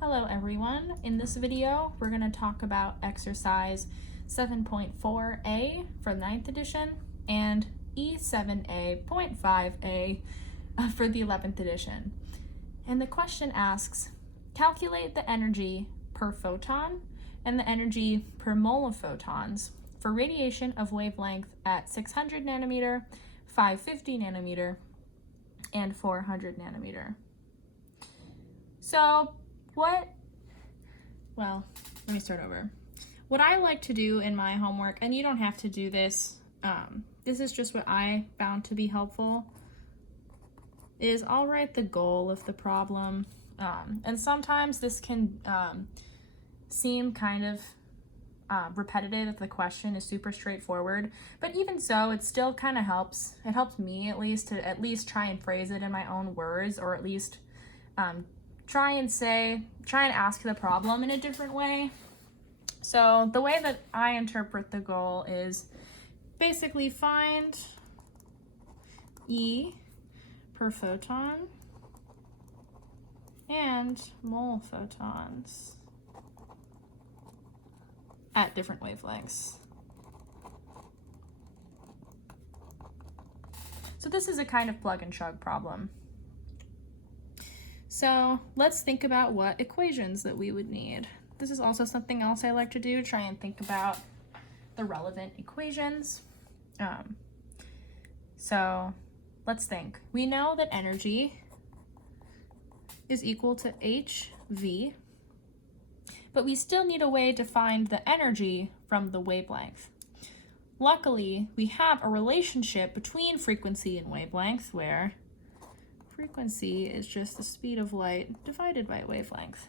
Hello everyone. In this video, we're going to talk about exercise 7.4a for 9th edition and E7A.5a for the 11th edition. And the question asks, calculate the energy per photon and the energy per mole of photons for radiation of wavelength at 600 nanometer, 550 nanometer, and 400 nanometer. So let me start over. What I like to do in my homework, and you don't have to do this, this is just what I found to be helpful, is I'll write the goal of the problem. And sometimes this can seem kind of repetitive if the question is super straightforward, but even so, it still kind of helps. It helps me at least to try and phrase it in my own words, or at least try and ask the problem in a different way. So the way that I interpret the goal is basically find E per photon and mole photons at different wavelengths. So this is a kind of plug and chug problem. So let's think about what equations that we would need. This is also something else I like to do, try and think about the relevant equations. So let's think. We know that energy is equal to hv, but we still need a way to find the energy from the wavelength. Luckily, we have a relationship between frequency and wavelength where frequency is just the speed of light divided by wavelength.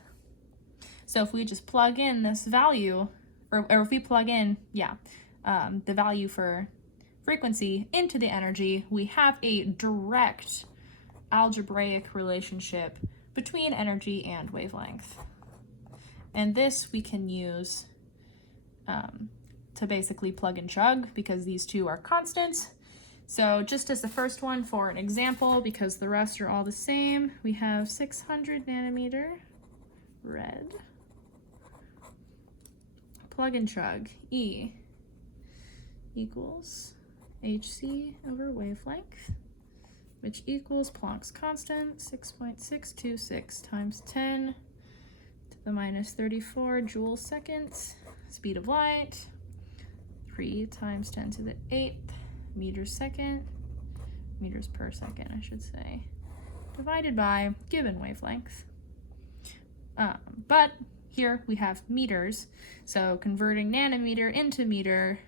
So if we just plug in this value, or if we plug in, the value for frequency into the energy, we have a direct algebraic relationship between energy and wavelength. And this we can use to basically plug and chug because these two are constants. So just as the first one for an example, because the rest are all the same, we have 600 nanometer red. Plug and chug, E equals hc over wavelength, which equals Planck's constant, 6.626 times 10 to the minus 34 joules seconds, speed of light, 3 times 10 to the 8th meters per second, I should say, divided by given wavelength. But here we have meters, so converting nanometer into meter,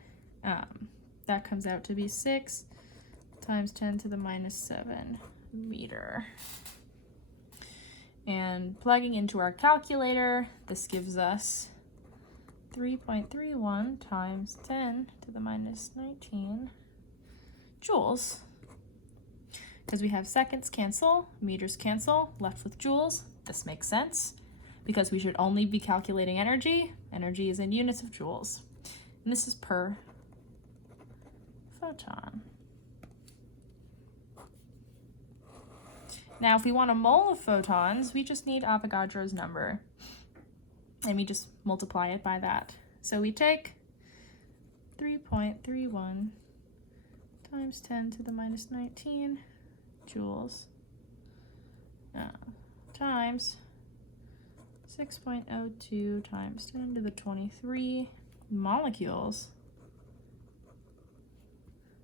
that comes out to be 6 times 10 to the minus 7 meter. And plugging into our calculator, this gives us 3.31 times 10 to the minus 19 joules. Because we have seconds cancel, meters cancel, left with joules. This makes sense because we should only be calculating energy. Energy is in units of joules. And this is per photon. Now, if we want a mole of photons, we just need Avogadro's number. And we just multiply it by that. So we take 3.31 times 10 to the minus 19 joules times 6.02 times 10 to the 23 molecules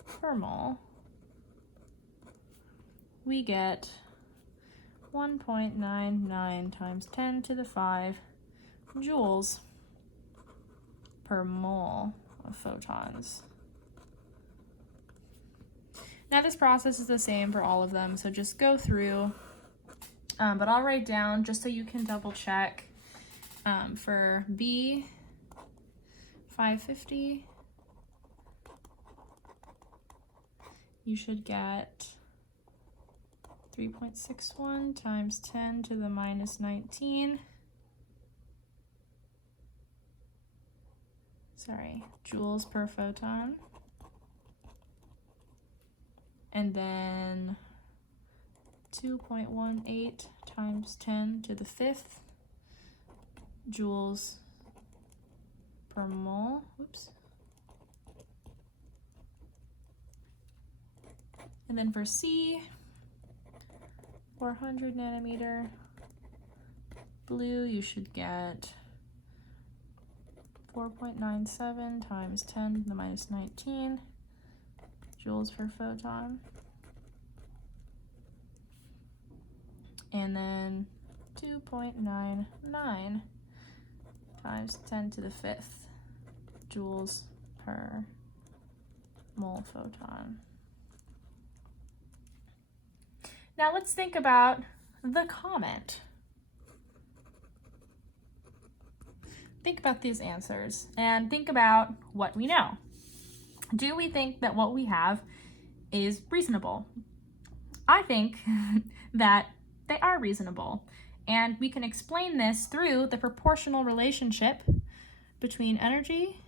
per mole. We get 1.99 times 10 to the 5 joules per mole of photons. Now this process is the same for all of them, so just go through, but I'll write down just so you can double check. For B550, you should get 3.61 times 10 to the minus 19. Joules per photon. And then 2.18 times 10 to the 5th joules per mole. Oops. And then for C, 400 nanometer blue, you should get 4.97 times 10 to the minus 19 joules per photon. And then 2.99 times 10 to the 5th joules per mole photon. Now let's think about the comment. Think about these answers and think about what we know. Do we think that what we have is reasonable? I think that they are reasonable, and we can explain this through the proportional relationship between energy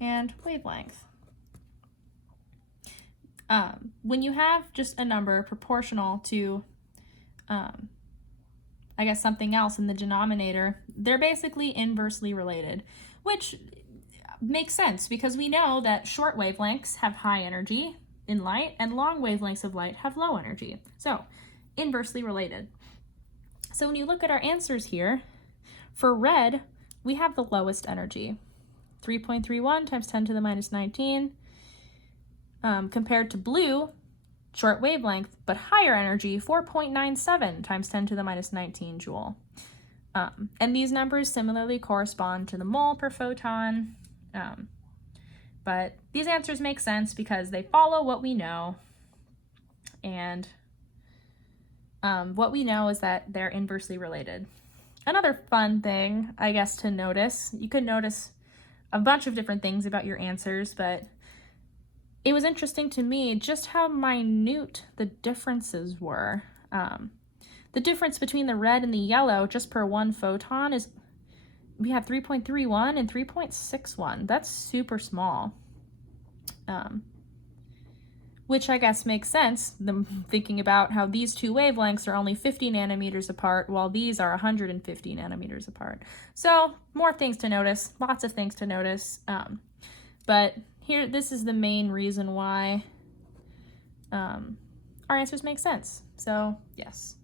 and wavelength. When you have just a number proportional to, I guess, something else in the denominator, they're basically inversely related, which makes sense because we know that short wavelengths have high energy in light and long wavelengths of light have low energy. So, inversely related. So when you look at our answers here, for red, we have the lowest energy, 3.31 times 10 to the minus 19, compared to blue, short wavelength, but higher energy, 4.97 times 10 to the minus 19 joule. And these numbers similarly correspond to the mole per photon, but these answers make sense because they follow what we know, and what we know is that they're inversely related. Another fun thing, I guess, to notice, you could notice a bunch of different things about your answers, but it was interesting to me just how minute the differences were. The difference between the red and the yellow just per one photon is, we have 3.31 and 3.61. That's super small. Which I guess makes sense, them thinking about how these two wavelengths are only 50 nanometers apart, while these are 150 nanometers apart. So more things to notice, lots of things to notice. But here, this is the main reason why our answers make sense. So yes.